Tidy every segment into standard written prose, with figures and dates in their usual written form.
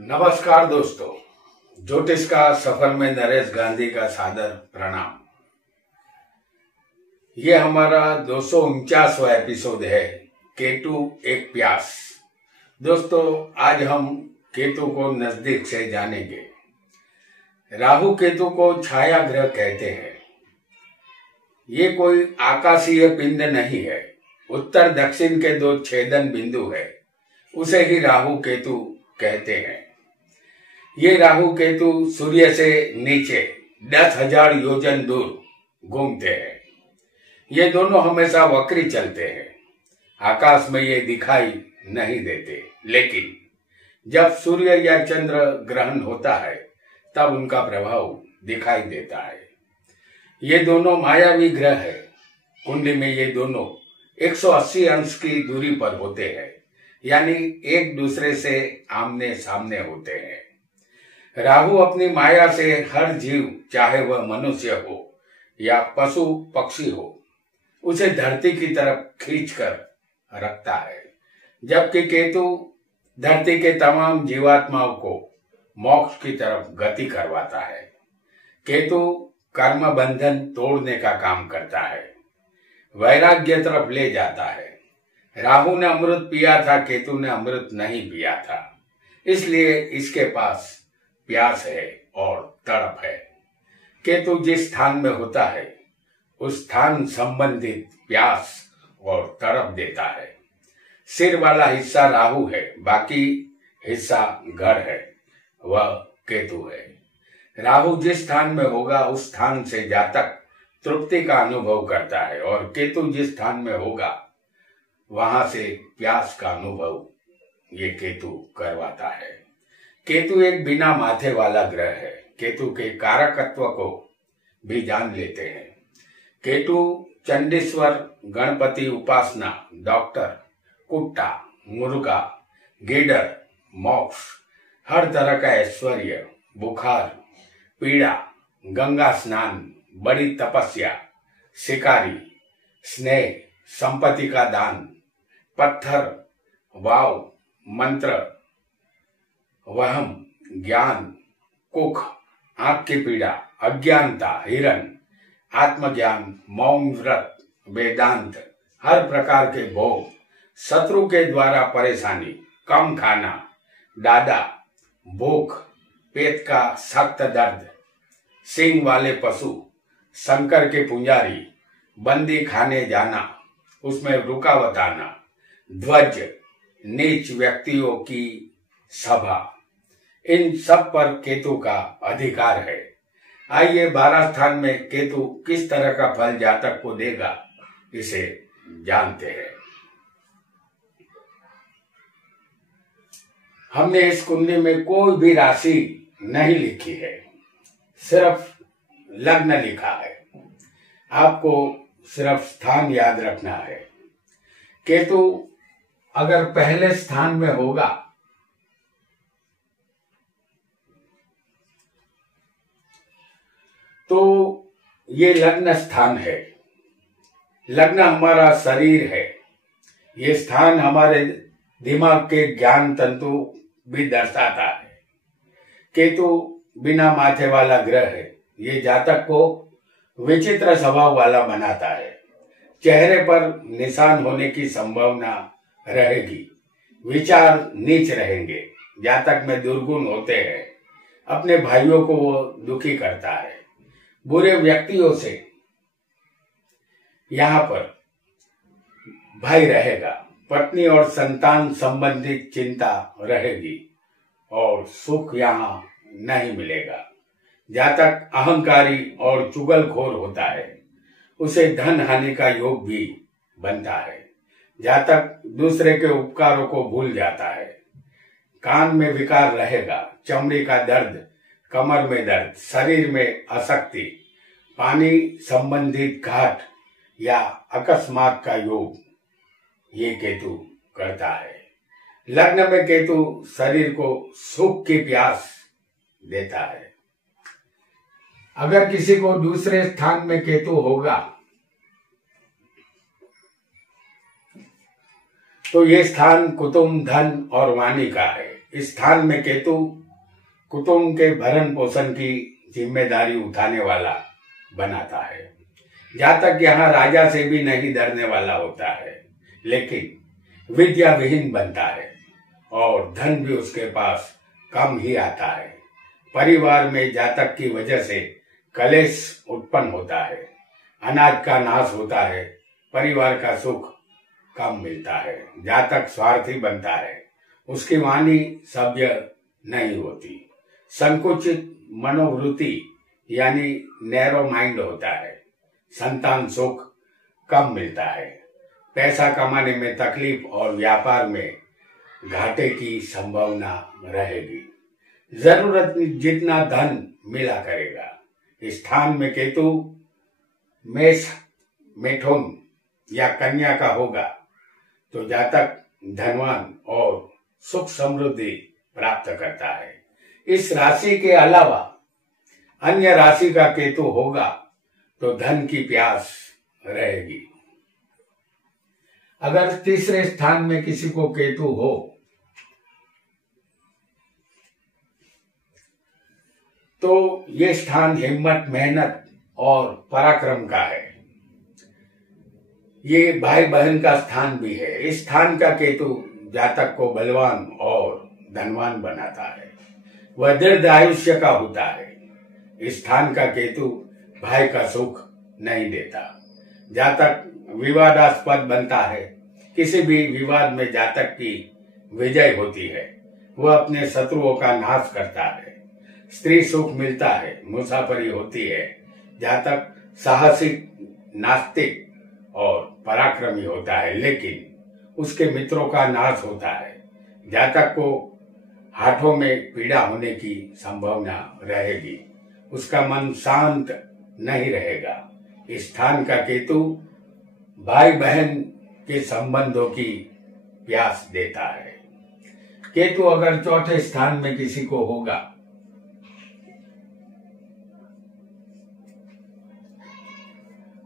नमस्कार दोस्तों, ज्योतिष का सफर में नरेश गांधी का सादर प्रणाम। ये हमारा 249वां एपिसोड है, केतु एक प्यास। दोस्तों, आज हम केतु को नजदीक से जानेंगे। राहु केतु को छाया ग्रह कहते हैं। ये कोई आकाशीय पिंड नहीं है, उत्तर दक्षिण के दो छेदन बिंदु है, उसे ही राहु केतु कहते हैं। ये राहु केतु सूर्य से नीचे 10,000 योजन दूर घूमते हैं। ये दोनों हमेशा वक्री चलते हैं। आकाश में ये दिखाई नहीं देते, लेकिन जब सूर्य या चंद्र ग्रहण होता है तब उनका प्रभाव दिखाई देता है। ये दोनों मायावी ग्रह है। कुंडली में ये दोनों 180 अंश की दूरी पर होते हैं, यानी एक दूसरे से आमने सामने होते हैं। राहु अपनी माया से हर जीव, चाहे वह मनुष्य हो या पशु पक्षी हो, उसे धरती की तरफ खींचकर रखता है, जबकि केतु धरती के तमाम जीवात्माओं को मोक्ष की तरफ गति करवाता है। केतु कर्म बंधन तोड़ने का काम करता है, वैराग्य तरफ ले जाता है। राहु ने अमृत पिया था, केतु ने अमृत नहीं पिया था, इसलिए इसके पास प्यास है और तड़प है। केतु जिस स्थान में होता है उस स्थान संबंधित प्यास और तड़प देता है। सिर वाला हिस्सा राहु है, बाकी हिस्सा घर है, वह केतु है। राहु जिस स्थान में होगा उस स्थान से जातक तृप्ति का अनुभव करता है, और केतु जिस स्थान में होगा वहां से प्यास का अनुभव ये केतु करवाता है। केतु एक बिना माथे वाला ग्रह है। केतु के कारकत्व को भी जान लेते हैं। केतु चंडीश्वर, गणपति उपासना, डॉक्टर, कुट्टा, मुर्गा, गेडर, मोक्ष, हर तरह का ऐश्वर्य, बुखार, पीड़ा, गंगा स्नान, बड़ी तपस्या, शिकारी, स्नेह, संपत्ति का दान, पत्थर, वाव, मंत्र, वहम, ज्ञान, कुख, आंख की पीड़ा, अज्ञानता, हिरण, आत्मज्ञान, मौन व्रत, वेदांत, हर प्रकार के भोग, शत्रु के द्वारा परेशानी, कम खाना, दादा, भूख, पेट का सख्त दर्द, सींग वाले पशु, शंकर के पुजारी, बंदी खाने जाना, उसमें रुकावट आना, ध्वज, नीच व्यक्तियों की सभा, इन सब पर केतु का अधिकार है। आइए 12 स्थान में केतु किस तरह का फल जातक को देगा, इसे जानते हैं। हमने इस कुंडली में कोई भी राशि नहीं लिखी है, सिर्फ लग्न लिखा है। आपको सिर्फ स्थान याद रखना है। केतु अगर पहले स्थान में होगा तो ये लग्न स्थान है। लग्न हमारा शरीर है। ये स्थान हमारे दिमाग के ज्ञान तंतु भी दर्शाता है। केतु बिना माथे वाला ग्रह है। ये जातक को विचित्र स्वभाव वाला बनाता है। चेहरे पर निशान होने की संभावना रहेगी। विचार नीच रहेंगे। जातक में दुर्गुण होते हैं। अपने भाइयों को वो दुखी करता है। बुरे व्यक्तियों से यहाँ पर भय रहेगा। पत्नी और संतान संबंधित चिंता रहेगी और सुख यहाँ नहीं मिलेगा। जातक अहंकारी और चुगलखोर होता है, उसे धन हानि का योग भी बनता है। जातक दूसरे के उपकारों को भूल जाता है। कान में विकार रहेगा, चमड़ी का दर्द, कमर में दर्द, शरीर में अशक्ति, पानी संबंधित घाट या अकस्मात का योग ये केतु करता है। लग्न में केतु शरीर को सुख की प्यास देता है। अगर किसी को दूसरे स्थान में केतु होगा तो ये स्थान कुटुंब, धन और वाणी का है। इस स्थान में केतु कुटुंब के भरण पोषण की जिम्मेदारी उठाने वाला बनाता है। जातक यहाँ राजा से भी नहीं डरने वाला होता है, लेकिन विद्या विहीन बनता है और धन भी उसके पास कम ही आता है। परिवार में जातक की वजह से कलेश उत्पन्न होता है, अनाज का नाश होता है, परिवार का सुख कम मिलता है। जातक स्वार्थी बनता है, उसकी वाणी सभ्य नहीं होती, संकुचित मनोवृत्ति यानी नैरो माइंड होता है। संतान सुख कम मिलता है, पैसा कमाने में तकलीफ और व्यापार में घाटे की संभावना रहेगी। जरूरत जितना धन मिला करेगा। स्थान में केतु मेष, मिथुन या कन्या का होगा तो जातक धनवान और सुख समृद्धि प्राप्त करता है। इस राशि के अलावा अन्य राशि का केतु होगा तो धन की प्यास रहेगी। अगर तीसरे स्थान में किसी को केतु हो तो ये स्थान हिम्मत, मेहनत और पराक्रम का है। ये भाई बहन का स्थान भी है। इस स्थान का केतु जातक को बलवान और धनवान बनाता है। वह दीर्घ आयुष्य का होता है। इस स्थान का केतु भाई का सुख नहीं देता। जातक विवादास्पद बनता है। किसी भी विवाद में जातक की विजय होती है। वह अपने शत्रुओं का नाश करता है। स्त्री सुख मिलता है, मुसाफरी होती है। जातक साहसिक, नास्तिक और पराक्रमी होता है, लेकिन उसके मित्रों का नाश होता है। जातक को हाथों में पीड़ा होने की संभावना रहेगी। उसका मन शांत नहीं रहेगा। इस स्थान का केतु भाई बहन के संबंधों की प्यास देता है। केतु अगर चौथे स्थान में किसी को होगा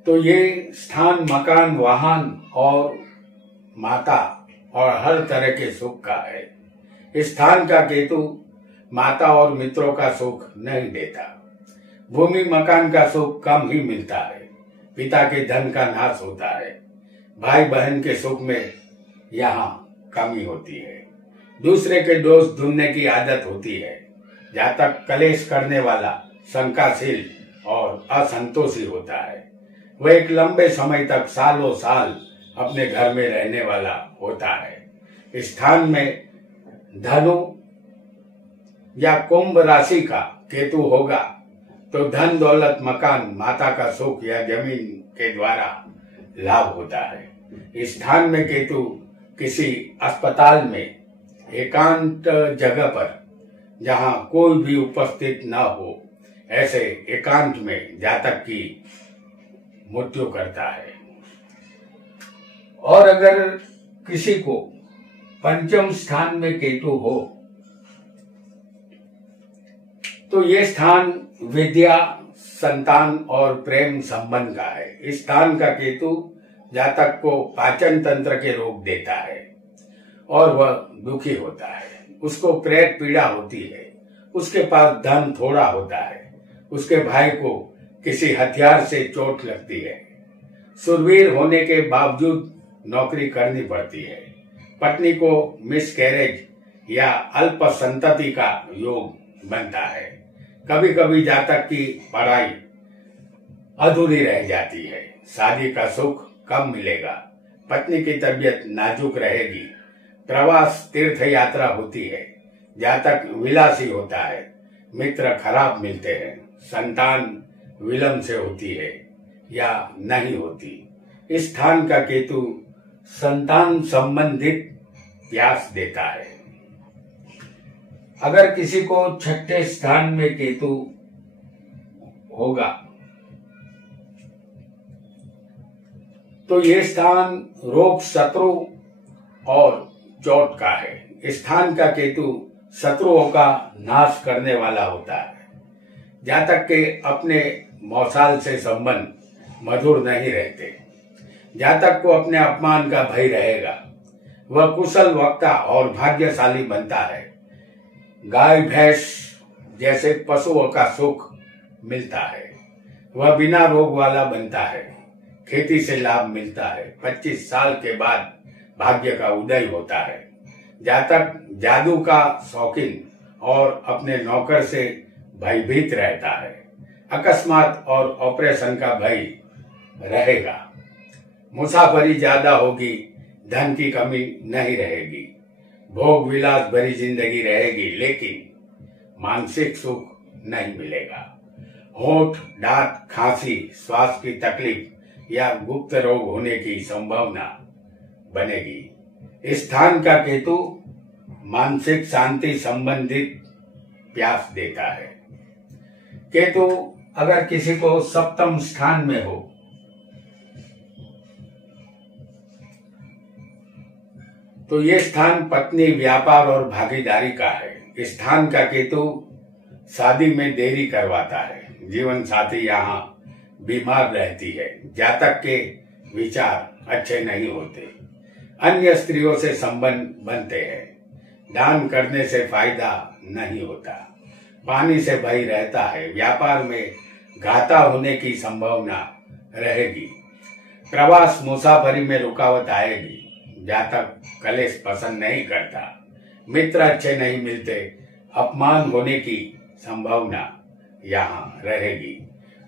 तो ये स्थान मकान, वाहन और माता और हर तरह के सुख का है। इस स्थान का केतु माता और मित्रों का सुख नहीं देता। भूमि मकान का सुख कम ही मिलता है। पिता के धन का नाश होता है। भाई बहन के सुख में यहाँ कमी होती है। दूसरे के दोष ढूंढने की आदत होती है। जातक कलेश करने वाला, शंकाशील और असंतोषी होता है। वह एक लंबे समय तक सालों साल अपने घर में रहने वाला होता है। स्थान में धनु या कुंभ राशि का केतु होगा तो धन, दौलत, मकान, माता का सुख या जमीन के द्वारा लाभ होता है। स्थान में केतु किसी अस्पताल में, एकांत जगह पर जहां कोई भी उपस्थित न हो, ऐसे एकांत में जातक की मृत्यु करता है। और अगर किसी को पंचम स्थान में केतु हो तो ये स्थान विद्या, संतान और प्रेम संबंध का है। इस स्थान का केतु जातक को पाचन तंत्र के रोग देता है और वह दुखी होता है। उसको प्रेत पीड़ा होती है। उसके पास धन थोड़ा होता है। उसके भाई को किसी हथियार से चोट लगती है। शूरवीर होने के बावजूद नौकरी करनी पड़ती है। पत्नी को मिसकैरेज या अल्प संतति का योग बनता है। कभी कभी जातक की पढ़ाई अधूरी रह जाती है। शादी का सुख कम मिलेगा। पत्नी की तबीयत नाजुक रहेगी। प्रवास, तीर्थ यात्रा होती है। जातक विलासी होता है। मित्र खराब मिलते हैं। संतान विलंब से होती है या नहीं होती। इस स्थान का केतु संतान संबंधित प्यास देता है। अगर किसी को छठे स्थान में केतु होगा तो ये स्थान रोग, शत्रु और चोट का है। स्थान का केतु शत्रुओं का नाश करने वाला होता है। जातक के अपने मौसाल से संबंध मधुर नहीं रहते। जातक को अपने अपमान का भय रहेगा। वह कुशल वक्ता और भाग्यशाली बनता है। गाय भैंस जैसे पशुओं का सुख मिलता है, वह बिना रोग वाला बनता है। खेती से लाभ मिलता है। 25 साल के बाद भाग्य का उदय होता है। जातक जादू का शौकीन और अपने नौकर से भयभीत रहता है। अकस्मात और ऑपरेशन का भय रहेगा। मुसाफरी ज्यादा होगी, धन की कमी नहीं रहेगी। भोग विलास भरी जिंदगी रहेगी, लेकिन मानसिक सुख नहीं मिलेगा। होंठ, दांत, खांसी, श्वास की तकलीफ या गुप्त रोग होने की संभावना बनेगी। स्थान का केतु मानसिक शांति संबंधित प्यास देता है। केतु अगर किसी को सप्तम स्थान में हो तो ये स्थान पत्नी, व्यापार और भागीदारी का है। स्थान का केतु शादी में देरी करवाता है। जीवन साथी यहाँ बीमार रहती है। जातक के विचार अच्छे नहीं होते। अन्य स्त्रियों से संबंध बनते हैं। दान करने से फायदा नहीं होता। पानी से भय रहता है। व्यापार में घाटा होने की संभावना रहेगी। प्रवास मुसाफरी में रुकावट आएगी। जातक कलेश पसंद नहीं करता। मित्र अच्छे नहीं मिलते। अपमान होने की संभावना यहाँ रहेगी।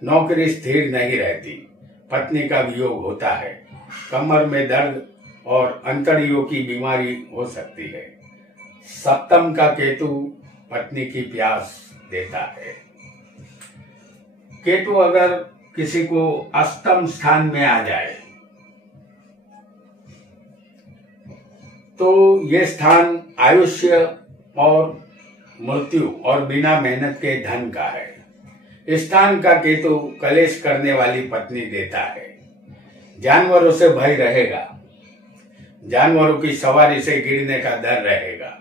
नौकरी स्थिर नहीं रहती। पत्नी का वियोग होता है। कमर में दर्द और अंतड़ियों की बीमारी हो सकती है। सप्तम का केतु पत्नी की प्यास देता है। केतु अगर किसी को अष्टम स्थान में आ जाए तो ये स्थान आयुष्य और मृत्यु और बिना मेहनत के धन का है। स्थान का केतु कलेश करने वाली पत्नी देता है। जानवरों से भय रहेगा। जानवरों की सवारी से गिरने का डर रहेगा।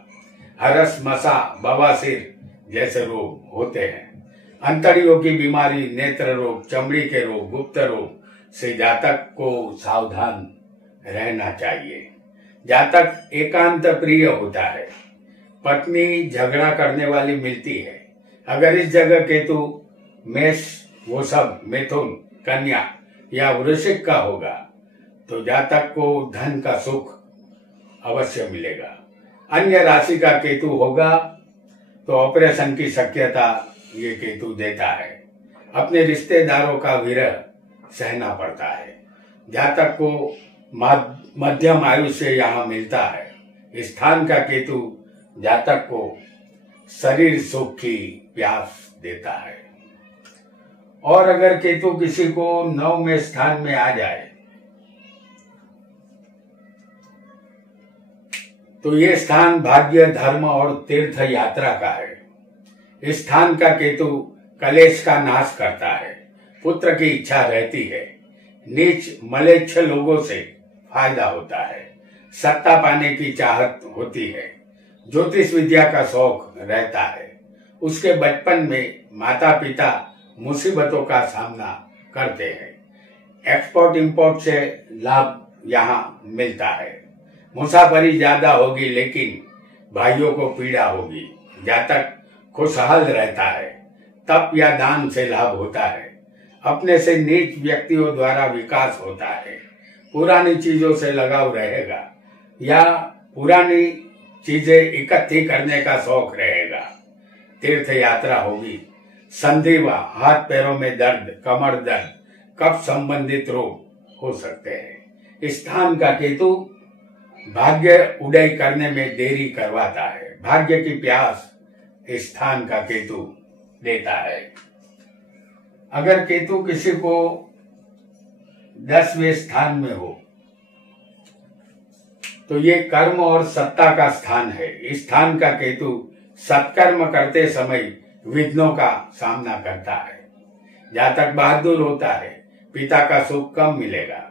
हरस, मसा, बवासीर जैसे रोग होते हैं। अंतड़ियों की बीमारी, नेत्र रोग, चमड़ी के रोग, गुप्त रोग से जातक को सावधान रहना चाहिए। जातक एकांत प्रिय होता है। पत्नी झगड़ा करने वाली मिलती है। अगर इस जगह केतु मेष, वृषभ, मिथुन, कन्या या वृश्चिक का होगा तो जातक को धन का सुख अवश्य मिलेगा। अन्य राशि का केतु होगा तो ऑपरेशन की शक्यता ये केतु देता है। अपने रिश्तेदारों का विरह सहना पड़ता है। जातक को मध्यम आयुष्य यहाँ मिलता है। स्थान का केतु जातक को शरीर सुख की प्यास देता है। और अगर केतु किसी को 9वें स्थान में आ जाए तो ये स्थान भाग्य, धर्म और तीर्थ यात्रा का है। स्थान का केतु कलेश का नाश करता है। पुत्र की इच्छा रहती है। नीच मलेच्छ लोगों से फायदा होता है। सत्ता पाने की चाहत होती है। ज्योतिष विद्या का शौक रहता है। उसके बचपन में माता पिता मुसीबतों का सामना करते हैं। एक्सपोर्ट इंपोर्ट से लाभ यहाँ मिलता है। मुसाफरी ज्यादा होगी, लेकिन भाइयों को पीड़ा होगी। जातक खुशहाल रहता है। तप या दान से लाभ होता है। अपने से नीच व्यक्तियों द्वारा विकास होता है। पुरानी चीजों से लगाव रहेगा या पुरानी चीजें इकट्ठी करने का शौक रहेगा। तीर्थ यात्रा होगी। संधिवा, हाथ पैरों में दर्द, कमर दर्द, कफ संबंधित रोग हो सकते हैं। स्थान का केतु भाग्य उदय करने में देरी करवाता है। भाग्य की प्यास स्थान का केतु देता है। अगर केतु किसी को 10वें स्थान में हो तो ये कर्म और सत्ता का स्थान है। स्थान का केतु सत्कर्म करते समय विघ्नों का सामना करता है। जातक बहादुर होता है। पिता का सुख कम मिलेगा।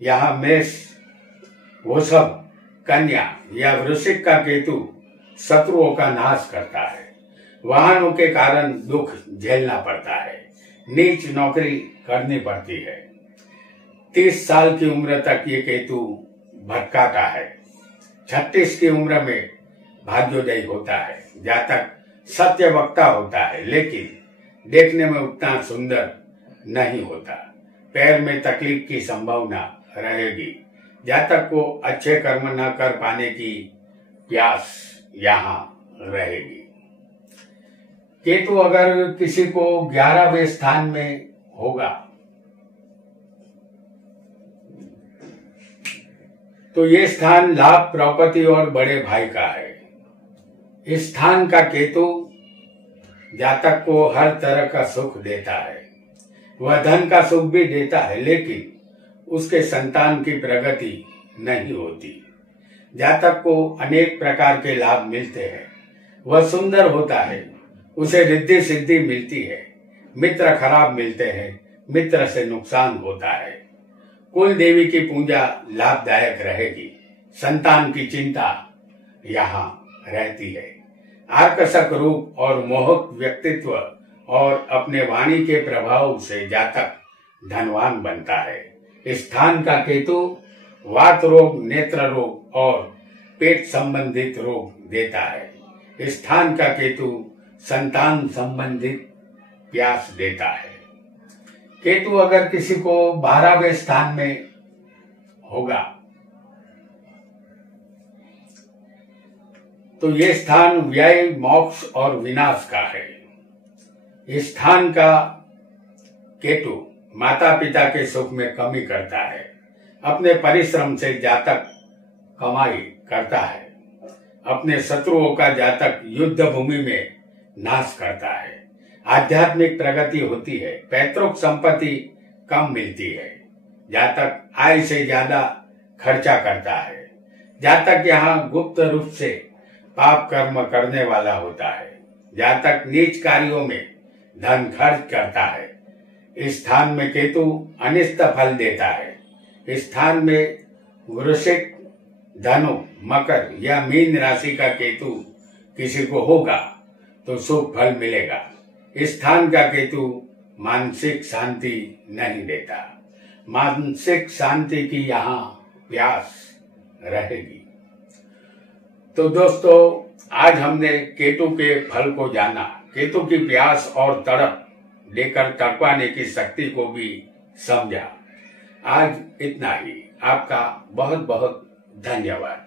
यहाँ मेष, वृषभ, कन्या या वृश्चिक का केतु शत्रुओं का नाश करता है। वाहनों के कारण दुख झेलना पड़ता है। नीच नौकरी करनी पड़ती है। 30 साल की उम्र तक ये केतु भटकाता है। 36 की उम्र में भाग्योदय होता है। जातक सत्य वक्ता होता है, लेकिन देखने में उतना सुंदर नहीं होता। पैर में तकलीफ की संभावना रहेगी। जातक को अच्छे कर्म न कर पाने की प्यास यहाँ रहेगी। केतु अगर किसी को 11वें स्थान में होगा तो ये स्थान लाभ, प्रॉपर्टी और बड़े भाई का है। इस स्थान का केतु जातक को हर तरह का सुख देता है। वह धन का सुख भी देता है, लेकिन उसके संतान की प्रगति नहीं होती। जातक को अनेक प्रकार के लाभ मिलते हैं। वह सुंदर होता है, उसे रिद्धि सिद्धि मिलती है। मित्र खराब मिलते हैं, मित्र से नुकसान होता है। कुल देवी की पूजा लाभदायक रहेगी। संतान की चिंता यहाँ रहती है। आकर्षक रूप और मोहक व्यक्तित्व और अपने वाणी के प्रभाव से जातक धनवान बनता है। स्थान का केतु वात रोग, नेत्र रोग और पेट संबंधित रोग देता है। स्थान का केतु संतान संबंधित प्यास देता है। केतु अगर किसी को 12वें स्थान में होगा तो ये स्थान व्यय, मोक्ष और विनाश का है। इस स्थान का केतु माता पिता के सुख में कमी करता है। अपने परिश्रम से जातक कमाई करता है। अपने शत्रुओं का जातक युद्ध भूमि में नाश करता है। आध्यात्मिक प्रगति होती है। पैतृक संपत्ति कम मिलती है। जातक आय से ज्यादा खर्चा करता है। जातक यहाँ गुप्त रूप से पाप कर्म करने वाला होता है। जातक नीच कार्यों में धन खर्च करता है। इस स्थान में केतु अनिष्ट फल देता है। इस स्थान में वृश्चिक, धनु, मकर या मीन राशि का केतु किसी को होगा तो शुभ फल मिलेगा। इस स्थान का केतु मानसिक शांति नहीं देता। मानसिक शांति की यहाँ प्यास रहेगी। तो दोस्तों, आज हमने केतु के फल को जाना। केतु की प्यास और तड़प लेकर तड़पाने की शक्ति को भी समझा। आज इतना ही। आपका बहुत बहुत धन्यवाद।